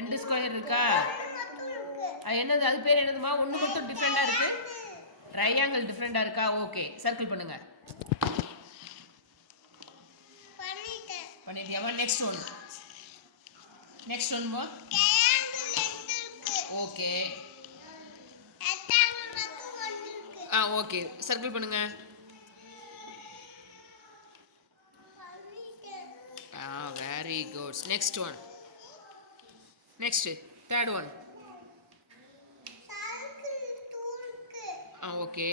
2 square இருக்கா? என்னது அது பேர் என்னதுமா? ஒன்று மட்டும் டிஃப்ரெண்டாக இருக்கு. ட்ரையாங்கிள் டிஃப்ரெண்டாக இருக்கா? ஓகே, சர்க்கிள் பண்ணுங்க. பண்ணிட்டியாமா? Next one. நெக்ஸ்ட் ஒன்மா? ஓகே. ஓகே, சர்க்கிள் பண்ணுங்க. Very good. Next one. Next third one. Okay.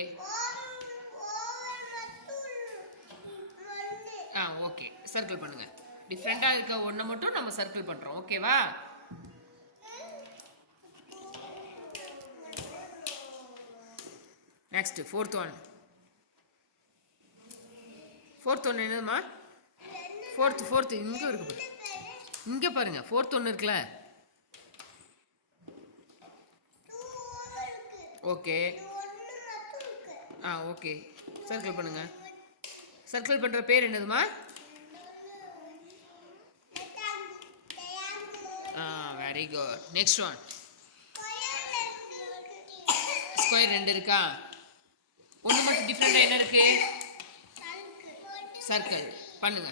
Okay, circle பண்ணுங்க. டிஃப்ரெண்டாக இருக்க ஒன்றை மட்டும் நம்ம சர்க்கிள் பண்ணுறோம். ஓகேவா? Next fourth one. ஃபோர்த் ஒன்று என்னதுமா? ஃபோர்த்து இங்கே இருக்கு பாரு. இங்கே பாருங்க, ஃபோர்த் ஒன்று இருக்குல்ல. ஓகே. ஓகே, சர்க்கிள் பண்ணுங்க. சர்க்கிள் பண்ணுற பேர் என்னதுமா? Very good. Next one. Square 2 இருக்கா? ஒன்று மட்டும் டிஃப்ரெண்டாக என்ன இருக்கு? சர்க்கிள் பண்ணுங்க.